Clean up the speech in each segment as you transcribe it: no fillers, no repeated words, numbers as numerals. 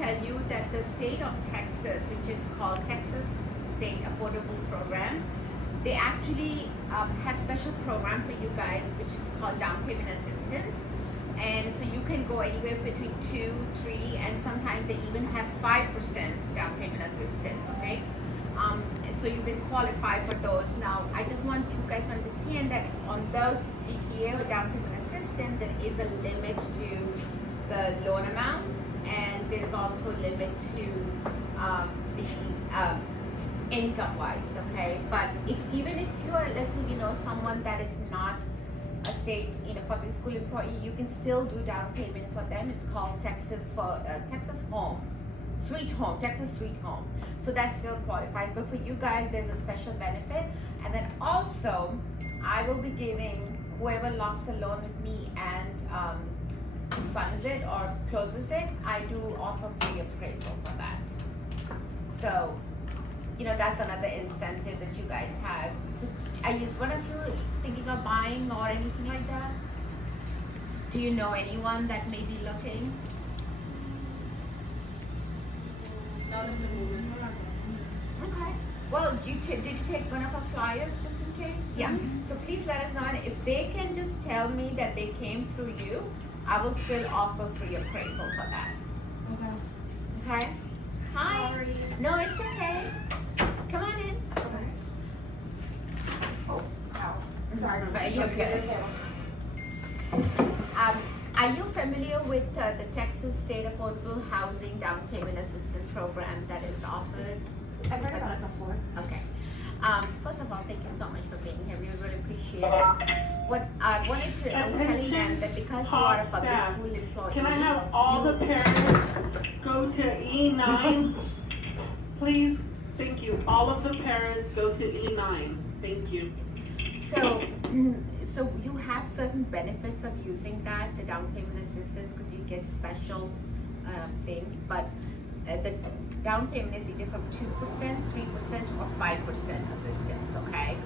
tell you that the state of Texas, which is called Texas State Affordable Program, they actually have special program for you guys, which is called down payment assistant. And so you can go anywhere between 2, 3, and sometimes they even have 5% down payment assistance, okay? And so you can qualify for those. Now, I just want you guys to understand that on those DPA or down payment assistance, there is a limit to the loan amount, and there is also a limit to the income-wise, okay? But even if you are, let's say, someone that is not a state, public school employee, you can still do down payment for them. It's called Texas Homes, Sweet Home, Texas Sweet Home. So that still qualifies. But for you guys, there's a special benefit. And then also, I will be giving whoever locks a loan with me and funds it or closes it, I do offer free appraisal for that. So, that's another incentive that you guys have. So, is one of you thinking of buying or anything like that? Do you know anyone that may be looking? Not at the moment. Okay. Well, did you take one of our flyers just in case? Yeah. So please let us know, and if they can just tell me that they came through you, I will still offer free appraisal for that. Okay. Okay? Hi. Sorry. No, it's okay. Come on in. Okay. Oh, ow. Sorry. But you're good. Are you familiar with the Texas State Affordable Housing Down Payment Assistance Program that is offered? I've heard about it before. Okay. First of all, thank you so much for being here. We really appreciate it. What I wanted to, I was telling them that because you are a public school employee. Can I have all the parents go to E9? Please, thank you. All of the parents go to E9. Thank you. So you have certain benefits of using that, the down payment assistance, because you get special things, but the down payment is either from 2%, 3%, or 5% assistance, okay?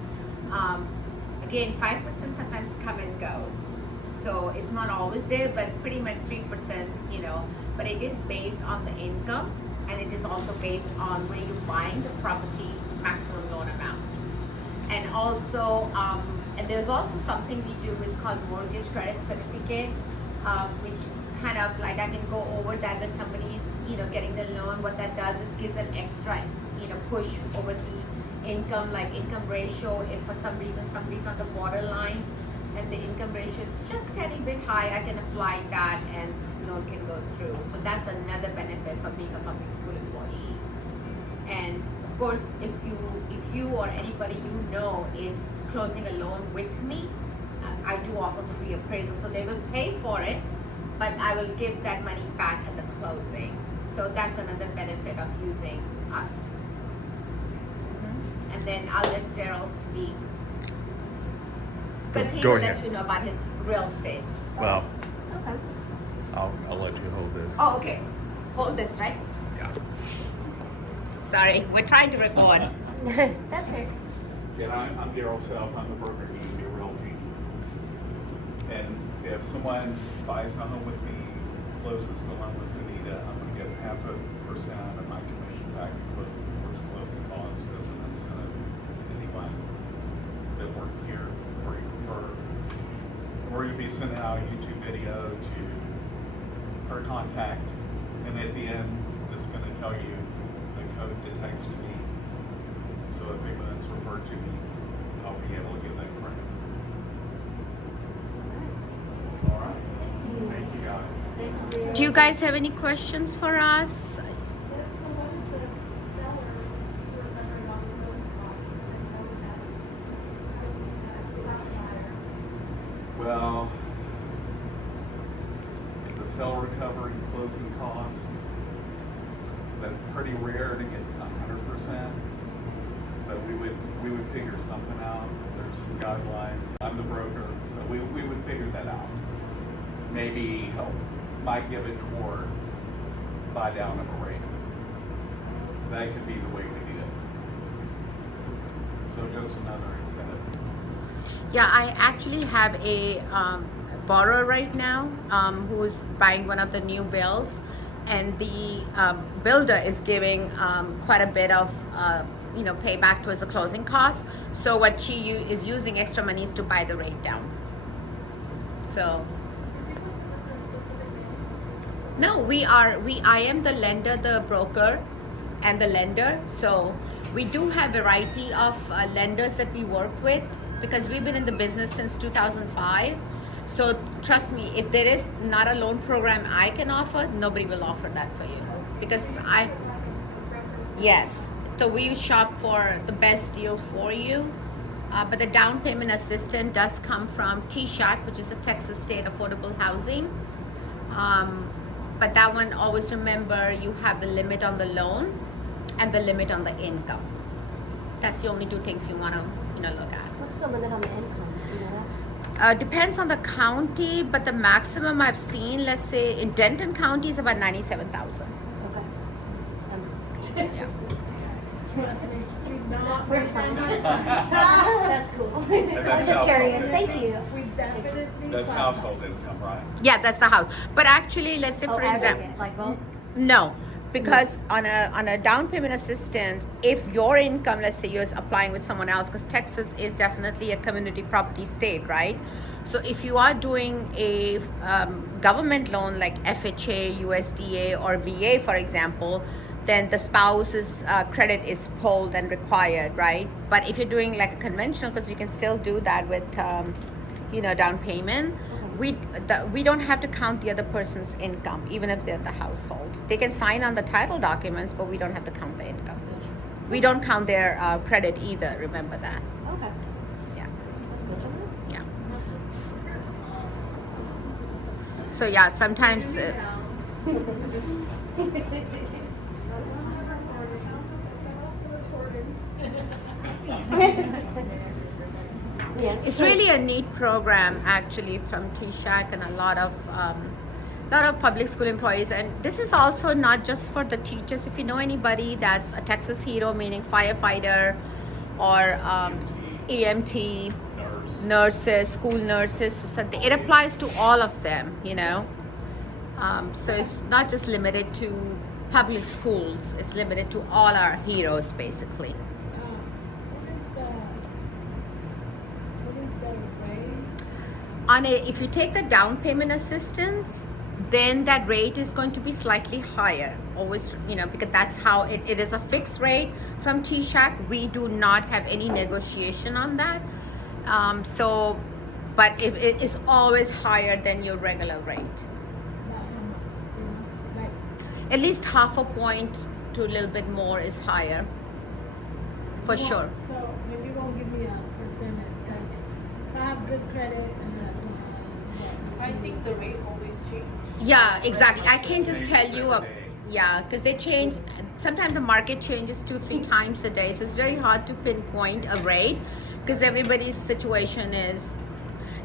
Again, 5% sometimes come and goes. So it's not always there, but pretty much 3%, but it is based on the income, and it is also based on where you're buying the property, maximum loan amount. And also, and there's also something we do is called mortgage credit certificate, which is kind of like, I can go over that when somebody's, getting the loan. What that does is gives an extra, push over the income, like income ratio. If for some reason somebody's on the borderline and the income ratio is just a tiny bit high, I can apply that and loan can go through. So that's another benefit for being a public school employee. And of course, if you or anybody is closing a loan with me, I do offer free appraisal. So they will pay for it, but I will give that money back at the closing. So that's another benefit of using us. And then I'll let Darrell speak, because he Go will ahead. let you know about his real estate. Well, Okay. I'll let you hold this. Oh, okay. Hold this, right? Yeah. Sorry, we're trying to record. That's it. Yeah, I'm Darrell Self. I'm the broker at Realty. And if someone buys a home with me, closes the loan with Sunita, I'm going to get 0.5% of my commission back in closing, towards closing costs as an incentive to anyone that works here, or you prefer, or you'll be sending out a YouTube video to her contact, and at the end, it's going to tell you the code to text to me. So if anyone's referred to me, I'll be able to give that credit. All right. Thank you, guys. Do you guys have any questions for us? Yes, so what did the seller recover all the closing costs? And how would that buyer? Well, if the seller recovering closing costs, that's pretty rare to get 100%. But we would figure something out. There's some guidelines. I'm the broker, so we would figure that out. Maybe might give it toward buy down of a rate. That could be the way we do it. So just another incentive. Yeah, I actually have a borrower right now who's buying one of the new builds, and the builder is giving quite a bit of payback towards the closing costs. So what she is using extra money is to buy the rate down. So Did you put the specific name? no, I am the lender, the broker, and the lender. So we do have variety of lenders that we work with because we've been in the business since 2005. So trust me, if there is not a loan program I can offer, nobody will offer that for you because yes. So we shop for the best deal for you. But the down payment assistance does come from TSHAC, which is a Texas State Affordable Housing. But that one, always remember, you have the limit on the loan and the limit on the income. That's the only two things you want to look at. What's the limit on the income? Do you know that? Depends on the county, but the maximum I've seen, let's say in Denton County, is about 97,000. Okay. Yeah. We're fine. That's cool. I that's was just household curious. income. Thank you. We definitely. That's household income, right? Yeah, that's the house. But actually, let's say for example, Aggregate, like both? no, because on a down payment assistance, if your income, let's say you're applying with someone else, because Texas is definitely a community property state, right? So if you are doing a government loan like FHA, USDA, or VA, for example, then the spouse's credit is pulled and required, right? But if you're doing like a conventional, because you can still do that with, down payment, we don't have to count the other person's income, even if they're the household. They can sign on the title documents, but we don't have to count the income. We don't count their credit either. Remember that. Okay. Yeah. That's good to know. Yeah. So yeah, sometimes. Yes. It's really a neat program actually from TSHAC and a lot of public school employees. And this is also not just for the teachers. If you know anybody that's a Texas hero, meaning firefighter or EMT, nurses, school nurses, so it applies to all of them, So it's not just limited to public schools. It's limited to all our heroes basically. If you take the down payment assistance, then that rate is going to be slightly higher. Always, because that's how it is a fixed rate from TSHAC. We do not have any negotiation on that. But if it is always higher than your regular rate, at least half a point to a little bit more is higher, for sure. So maybe you won't give me a percentage. Like if I have good credit I think the rate always changes. Yeah, exactly. I can't just tell you because they change. Sometimes the market changes 2-3 times a day, so it's very hard to pinpoint a rate because everybody's situation is.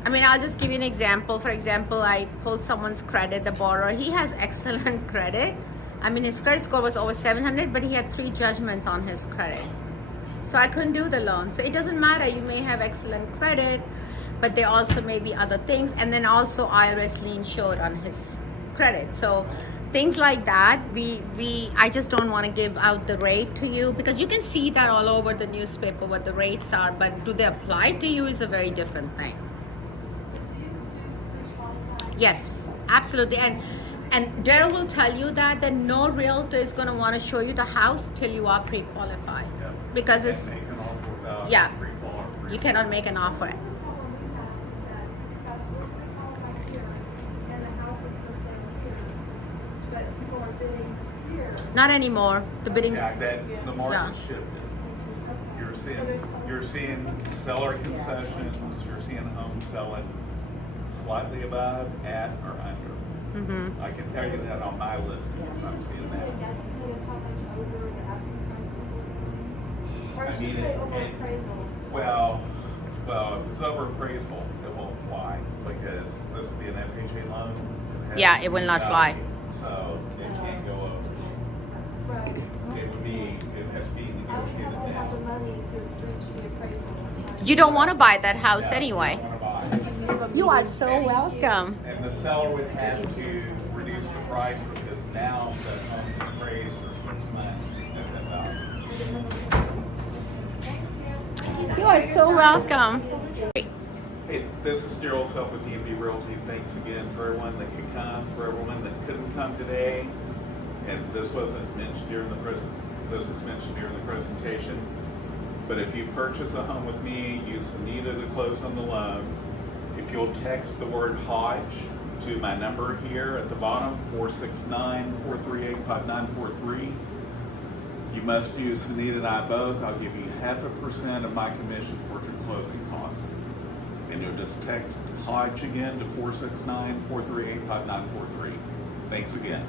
I'll just give you an example. For example, I pulled someone's credit, the borrower. He has excellent credit. His credit score was over 700, but he had 3 judgments on his credit. So I couldn't do the loan. So it doesn't matter. You may have excellent credit, but there also may be other things. And then also IRS lien showed on his credit. So things like that, I just don't want to give out the rate to you because you can see that all over the newspaper what the rates are, but do they apply to you is a very different thing. So do you pre-qualify? Yes, absolutely. And Darrell will tell you that no realtor is going to want to show you the house till you are pre-qualified. Yeah. Because Can't it's, make an offer without yeah. pre-qual. You cannot make an offer. The problem we have is that we're pre-qualified here and the house is for sale here, but people are bidding here. Not anymore. The bidding. Yeah, the market shifted. Okay. You're seeing seller concessions, you're seeing homes selling slightly above, at, or under. Mm-hmm. I can tell you that on my list, I'm seeing Can you that. guesstimate how much over the asking price people are? Or I I mean, should say it's- over it- appraisal. Well, if it's over appraisal, it won't fly because this will be an FHA loan. Yeah, it will not fly. So it can't go over. Right. It has to be I would negotiated have to have the down. money to reach the appraisal. You don't want to buy that house Yeah, anyway. you don't wanna buy it. You are so welcome. And the the seller would have to reduce the price because now the home's appraised for 6 months at $10,000. You are so welcome. Hey, this is Darrell Self with DMV Realty. Thanks again for everyone that could come, for everyone that couldn't come today. And this wasn't mentioned during the this was mentioned during the presentation. But if you purchase a home with me, use Sunita to close on the loan. If you'll text the word Hodge to my number here at the bottom, 469-438-5943. You must use Sunita and I both. I'll give you 0.5% of my commission towards your closing cost. And you'll just text Hodge again to 469-438-5943. Thanks again.